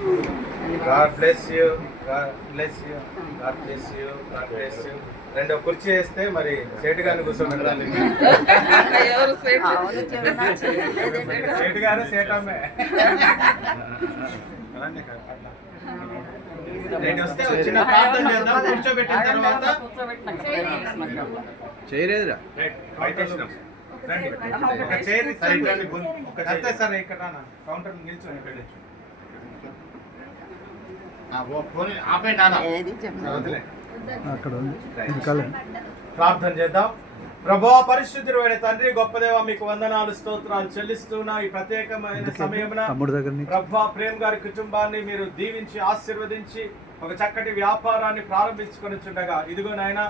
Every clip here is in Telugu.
God bless you. God bless you. God bless you. God bless you. రెండు కుర్చీ వేస్తే మరి సేటు గారిని కూర్చోబెట్టాలి. సేటు గారు సేటమ్మే నేను వస్తే చిన్న ప్రార్థన చేద్దాం. కూర్చోబెట్టిన తర్వాత చేయలేదురా ఒక చైర్ అంతే సార్. ఇక్కడ కౌంటర్ నిల్చొని ఇక్కడ ప్రార్థన చేద్దాం. ప్రభా పరిశుద్ధుడైన తండ్రి, గొప్ప దేవ, మీకు వందనాలు స్తోత్రాలు చెల్లిస్తున్నా. ఈ ప్రత్యేకమైన సమయమున ప్రభా ప్రేమ్ గారి కుటుంబాన్ని మీరు దీవించి ఆశీర్వదించి ఒక చక్కటి వ్యాపారాన్ని ప్రారంభించుకొని చుండగా, ఇదిగో నాయన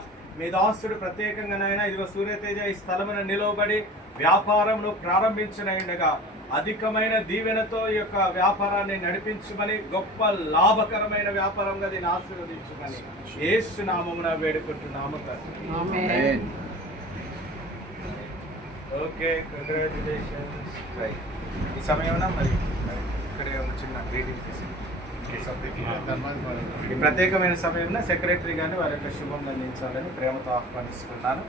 మీ దాసుడు ప్రత్యేకంగా నాయన ఇదిగో సూర్యతేజ ఈ స్థలమున నిలవబడి వ్యాపారంలో ప్రారంభించినగా అధికమైన దీవెనతో ఈ యొక్క వ్యాపారాన్ని నడిపించమని, గొప్ప లాభకరమైన వ్యాపారంగా దీన్ని ఆశీర్వదించమని యేసు నామమున వేడుకుంటున్నాము. Okay, congratulations. ఈ సమయంలో మరి ఇక్కడే చిన్న గ్రీటింగ్ ఈ ప్రత్యేకమైన సమయంలో సెక్రటరీ గారిని వారి యొక్క శుభం అందించాలని ప్రేమతో ఆహ్వానిస్తున్నాను.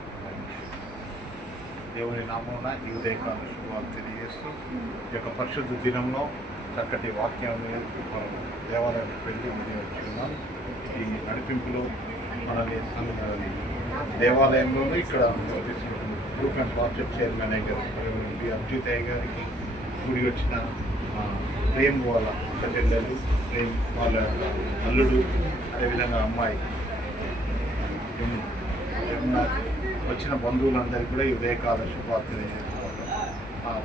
దేవుని నామమున ఈ ఉదయకాల శుభాలు తెలియజేస్తూ ఈ యొక్క పరిశుద్ధ దినంలో చక్కటి వాక్యాన్ని దేవాలయానికి వెళ్ళి వచ్చి ఉన్నాం. ఈ నడిపింపులో మనల్ని దేవాలయంలోనూ ఇక్కడ గ్రూప్ అండ్ ప్రాజెక్ట్ చైర్మన్ గారు అర్జుతయ్య గారికి, గుడి వచ్చిన ప్రేమ్ వాళ్ళ చెల్లెలు, ప్రేమ్ వాళ్ళ అల్లుడు, అదేవిధంగా అమ్మాయి, వచ్చిన బంధువులందరికీ కూడా ఈ ఉదయకాల శుభాలు తెలియజేసుకోవాలి.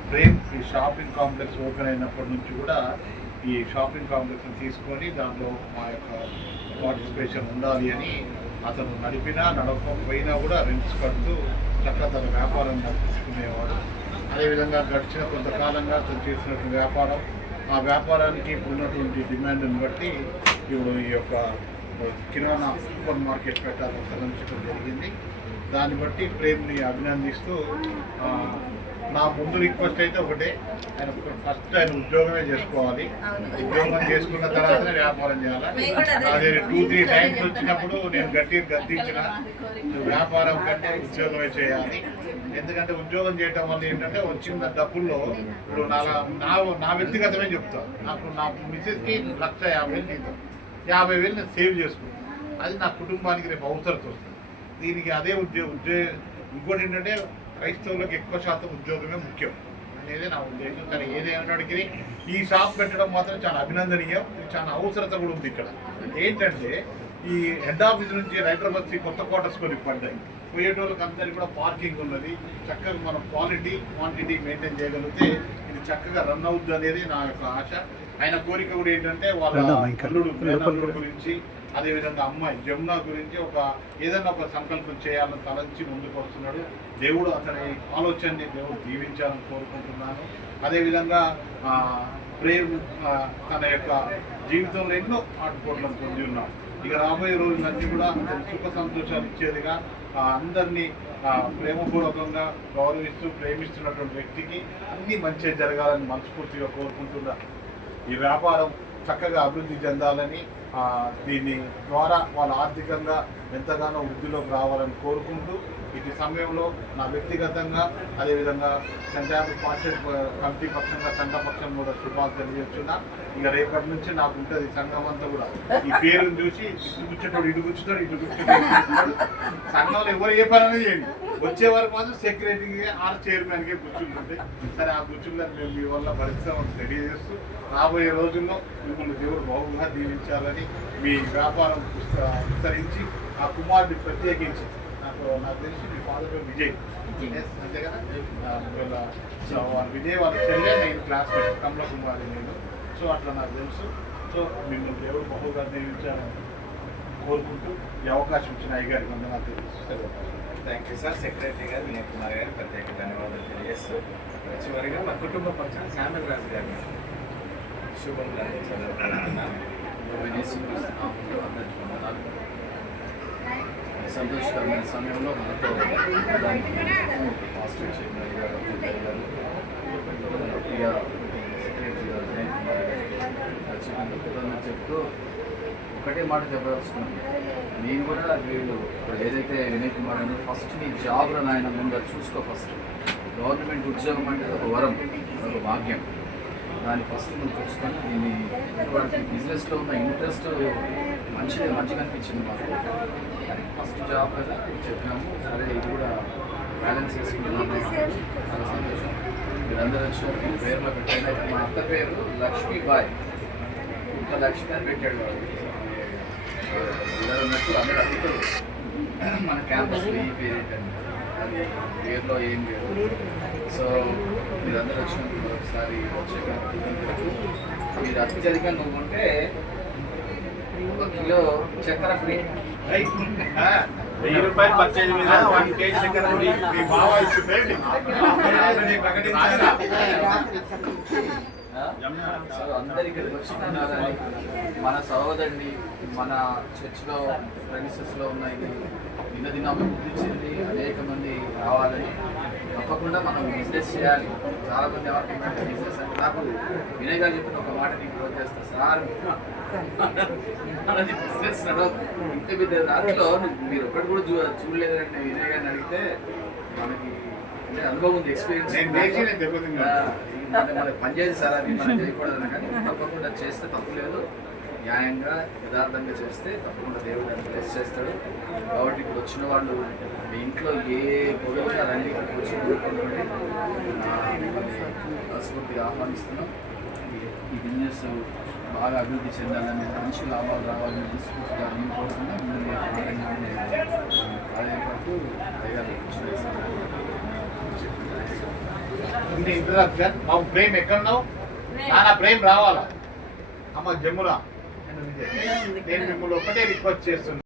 ప్రేమ్ ఈ షాపింగ్ కాంప్లెక్స్ ఓపెన్ అయినప్పటి నుంచి కూడా ఈ షాపింగ్ కాంప్లెక్స్ని తీసుకొని దాంట్లో మా యొక్క పార్టిసిపేషన్ ఉండాలి అని అతను నడిపినా నడవకపోయినా కూడా రెంట్స్ కడుతూ చక్కగా తన వ్యాపారం నడిపించుకునేవాడు. అదేవిధంగా గడిచిన కొంతకాలంగా అతను చేసినటువంటి వ్యాపారం, ఆ వ్యాపారానికి ఉన్నటువంటి డిమాండ్ని బట్టి ఇప్పుడు ఈ యొక్క కిరాణా సూపర్ మార్కెట్ పెట్టాలని తలంచడం జరిగింది. దాన్ని బట్టి ప్రేమ్ని అభినందిస్తూ నా ముందు రిక్వెస్ట్ అయితే ఒకటే, ఆయన ఫస్ట్ ఆయన ఉద్యోగమే చేసుకోవాలి. ఉద్యోగం చేసుకున్న తర్వాతనే వ్యాపారం చేయాలి. అదే 2-3 టైమ్స్ వచ్చినప్పుడు నేను గట్టిగా గద్దించిన, వ్యాపారం కంటే ఉద్యోగమే చేయాలి. ఎందుకంటే ఉద్యోగం చేయటం వల్ల ఏంటంటే వచ్చిన డబ్బుల్లో ఇప్పుడు నా వ్యక్తిగతమే చెప్తాను, నాకు నా మిసెస్కి 1,50,000 జీతం, 50,000 నేను సేవ్ చేసుకుంటాను. అది నా కుటుంబానికి రేపు అవసరం వస్తుంది. దీనికి అదే ఇంకోటి ఏంటంటే క్రైస్తవులకు ఎక్కువ శాతం ఉద్యోగమే ముఖ్యం అనేది నా ఉద్దేశం. కానీ ఏదేమన్నటికీ ఈ షాప్ పెట్టడం మాత్రం చాలా అభినందనీయం. చాలా అవసరత కూడా ఉంది. ఇక్కడ ఏంటంటే ఈ హెడ్ ఆఫీస్ నుంచి రైటర్ బస్సి కొత్త క్వార్టర్స్ కొన్ని పడ్డాయి. పోయేటోళ్ళకి అందరికీ కూడా పార్కింగ్ ఉన్నది. చక్కగా మనం క్వాలిటీ క్వాంటిటీ మెయింటైన్ చేయగలిగితే ఇది చక్కగా రన్ అవుద్ది అనేది నా యొక్క ఆశ. ఆయన కోరిక కూడా ఏంటంటే వాళ్ళ అల్లుడు గురించి, అదేవిధంగా అమ్మాయి జమున గురించి ఏదైనా ఒక సంకల్పం చేయాలని తలంచి ముందుకు వస్తున్నాడు. దేవుడు అతని ఆలోచనని దేవుడు దీవించాలని కోరుకుంటున్నాను. అదేవిధంగా ప్రేమ్ తన యొక్క జీవితంలో ఎన్నో ఆటుపోట్లను పొంది ఉన్నాడు. ఇక రాబోయే రోజులన్నీ కూడా సుఖ సంతోషాలు ఇచ్చేదిగా, అందరినీ ప్రేమపూర్వకంగా గౌరవిస్తూ ప్రేమిస్తున్నటువంటి వ్యక్తికి అన్నీ మంచిగా జరగాలని మనస్ఫూర్తిగా కోరుకుంటున్నాను. ఈ వ్యాపారం చక్కగా అభివృద్ధి చెందాలని, దీని ద్వారా వాళ్ళ ఆర్థికంగా ఎంతగానో వృద్ధిలోకి రావాలని కోరుకుంటూ ఇటు సమయంలో నా వ్యక్తిగతంగా, అదేవిధంగా సంజాబ్ పార్టీ కమిటీ పక్షంగా సంఘ పక్షం కూడా శుభాలు తెలియజేస్తున్నా. ఇక రేపటి నుంచి నాకు ఉంటుంది సంఘం అంతా కూడా ఈ పేరుని చూసి ఇటు కూర్చుంటాడు, ఇటు కూర్చుంటాడు, ఇటు కూర్చుంటాడు. సంఘంలో ఎవరు ఏ పని అనేది చేయండి, వచ్చే వరకు మాత్రం సెక్రటరీకి చైర్మన్కే కూర్చుంటుంది. సరే, ఆ కూర్చుందని మేము మీ వల్ల పరిశ్రమకు తెలియజేస్తూ రాబోయే రోజుల్లో మిమ్మల్ని దేవుడు బాగుగా దీవించాలని, మీ వ్యాపారం విస్తరించి ఆ కుమారుడిని ప్రత్యేకించి నాకు తెలిసి మీ ఫాదర్ పేరు విజయ్ అంతే కదా, విజయ్ వాళ్ళ చెల్లె, నేను క్లాస్మేట్ కమల కుమారి నేను. సో అట్లా నాకు తెలుసు. సో మిమ్మల్ని దేవుడు బహుగా దీవించాలని కోరుకుంటూ ఈ అవకాశం ఇచ్చిన అయ్యగారికి వందనాలు తెలియజేస్తాను. Thank you sir. సెక్రటరీ గారు వినయ్ కుమార్ గారు ప్రత్యేక ధన్యవాదాలు తెలియజేస్తూ చివరిగా మా కుటుంబ పక్షాన శామ్యుల్ రాజు గారు శుభములు అందించాలనుకుంటున్నాను. సంతోషకరమైన సమయంలో మనతో మాస్టర్ చైర్మన్ గారు, ప్రియ సెక్రటరీ గారు వినయ్ కుమార్ గారు, వచ్చినందుకు చెప్తూ ఒకటే మాట చెప్పదలుచుకున్నాను. నేను కూడా వీళ్ళు ఇప్పుడు ఏదైతే వినయ్ కుమార్ అని ఫస్ట్ నీ జాబ్లో నాయన ముందు చూసుకో. ఫస్ట్ గవర్నమెంట్ ఉద్యోగం అంటే ఒక వరం, ఒక భాగ్యం. దాన్ని ఫస్ట్ నువ్వు చూసుకొని దీన్ని వాడికి బిజినెస్లో ఉన్న ఇంట్రెస్ట్ మంచిగా అనిపించింది మాకు. ఫస్ట్ జాబ్ కదా చెప్పినాము, సరే ఇది కూడా బ్యాలెన్స్ చేసుకుంటున్నాము. చాలా సంతోషం. మీరందరూ వచ్చినారు. మీ పేరులో పెట్టాను. మా అత్త పేరు లక్ష్మీబాయ్, ఇంకా లక్ష్మీ అని పెట్టాడు వాడు. ఉన్నట్టు అందరూ అడుగుతారు మన క్యాంపస్లో ఈ పేరు ఏంటండి, అది పేరులో ఏం లేదు. సో మీరందరూ వచ్చినప్పుడు ఒకసారి మీరు అత్యధికంగా నువ్వు ఉంటే 1 కిలో చక్కెర ఫ్రీ. 1000 రూపాయలు పర్చేజ్ మీద 1 కేజీ చక్కెర ఫ్రీ. మీ బావ ఇచ్చిపోయింది. సో అందరికి వచ్చినారని మన సహోదరుని మన చర్చ్లో ప్రెమిసెస్లో ఉన్న ఇది దినదిన అభివృద్ధి చెంది అనేక మంది రావాలని తప్పకుండా మనం బిజినెస్ చేయాలి. చాలా మంది ఏమంటే బిజినెస్ అంటే నాకు వినయ్ గారు చెప్పిన ఒక మాట నీకు క్లోజ్ చేస్తా సార్, మనది బిజినెస్ నడవదు. ఇంత పెద్ద దాంట్లో మీరు ఒక్కటి కూడా చూడలేదంటే వినయ్ గారిని అడిగితే మనకి అనుభవం ఉంది, ఎక్స్పీరియన్స్. మనకి పనిచేసి సార్ అది మనం చేయకూడదు కానీ తప్పకుండా చేస్తే తప్పు లేదు. న్యాయంగా యథార్థంగా చేస్తే తప్పకుండా దేవుడు అని బ్లెస్ చేస్తాడు. కాబట్టి ఇప్పుడు వచ్చిన వాళ్ళు మీ ఇంట్లో ఏ పొగలుగా రండి, ఇక్కడికి వచ్చి కోరుకోండి. మనస్ఫూర్తిగా ఆహ్వానిస్తున్నాం. ఈ బిజినెస్ బాగా అభివృద్ధి చెందాలని, మంచి లాభాలు రావాలని మనస్ఫూర్తిగా నేను కోరుకున్నా. అదేపాటు ఇంట్రడక్షన్. మా ప్రేమ్ ఎక్కడున్నావు? నాన్న ప్రేమ్ రావాలా? అమ్మ జమ్ములా. నేను మిమ్మల్ని ఒకటే రిక్వెస్ట్ చేస్తున్నాను.